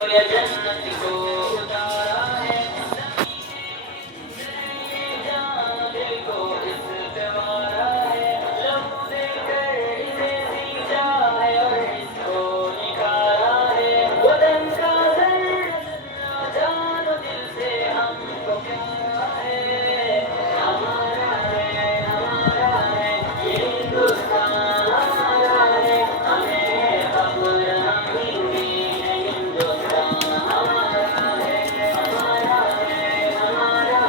जन्नत को उतारा है दिल को इस पे मारा है लहू देकर इसे सींचा है और इसको निखारा है वतन का जन्नत जानो दिल से हमको प्यारा है हमारा है ये हिंदुस्तान हमारा है हमें खबर हम हिंदी है हिंदुस्तान हमारा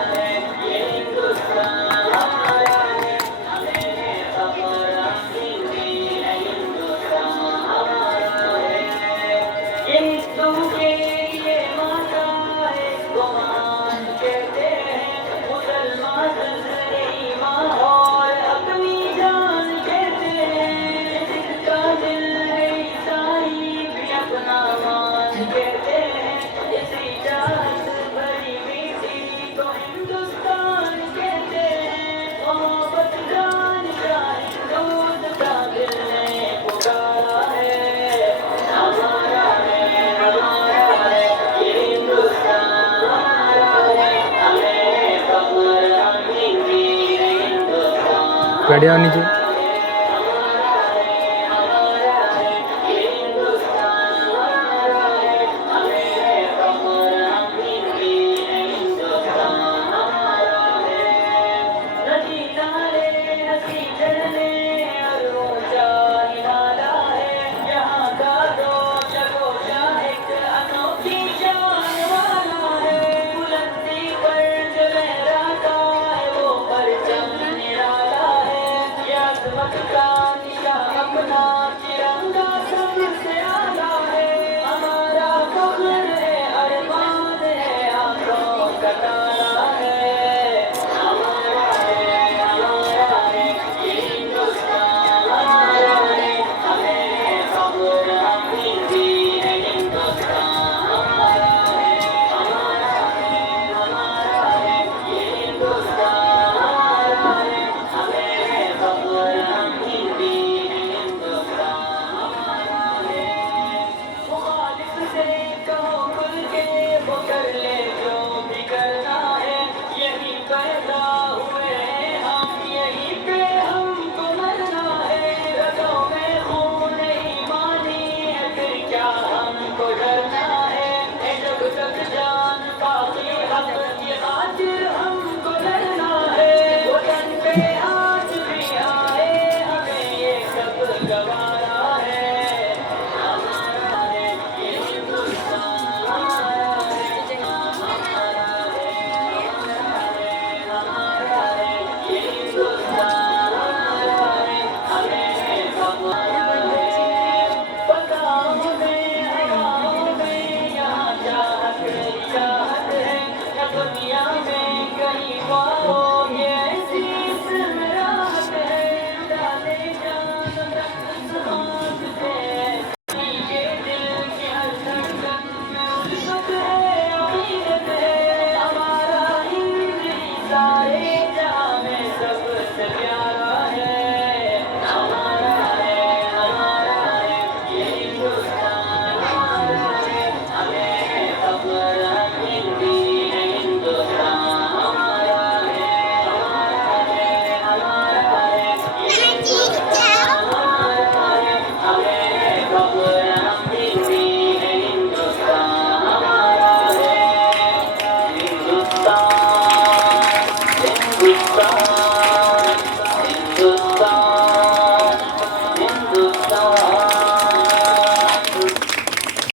है ये हिंदुस्तान हमारा है हमें खबर हम हिंदी है हिंदुस्तान हमारा है ये हिंदू के लिए माता है इसको महान कहते हैं मुसलमान दूसरे ईमान और अपनी जान कहते हैं जिसका दिल है ईसाई भी अपना मान कहते हैं इसी चाहत भरी मीठी को हिंदुस्तान कहते हैं मोहब्बत जान का हिंदूद का दिल ने पुकारा है हमारा है ये हिंदुस्तान हमारा है हमें खबर हम हिंदी है हिंदुस्तान कड़िया नीचे अपना तिरंगा सबसे आला है हमारा फख्र है अरमान है आंखों का तारा है हमारा है ये हिंदुस्तान हमारा है हमें खबर हम हिंदी है हिंदुस्तान हमारा है ये हिंदुस्तान हमारा है हमें खबर हम हिंदी है हिंदुस्तान हमारा है मुखालिफ से कहो खुल के वो कर ले जो भी करना है यही पैदा हुए हैं हम यही पे हमको मरना है रगों में खून नहीं मानी है फिर क्या हमको डरना है जब तक जान बाकी हक की खातिर हमको लड़ना है वतन पे आज भी आए हमें ये सब गवारा है हमारा है ये हिंदुस्तान हमारा है ये हिंदुस्तान हमारा है हमें खबर है पता हमें हवाओं में यहाँ चाहत चाहत है न दुनिया में कहीं पाओगे ऐसी इसमें राहत है डाले जान तक समाज से ये दिल की हर धड़कन में उल्फत है अकीदत है हमारा हिंद ही सारे जहां में सबसे प्यारा है हमारा है ये हिंदुस्तान हमारा है हमें खबर हम हिंदी है हिंदुस्तान हमारा है ये हिंदुस्तान हमारा है हमें खबर हम हिंदी है हिंदुस्तान हमारा है हिंदुस्तान हिंदुस्तान हिंदुस्तान हिंदुस्तान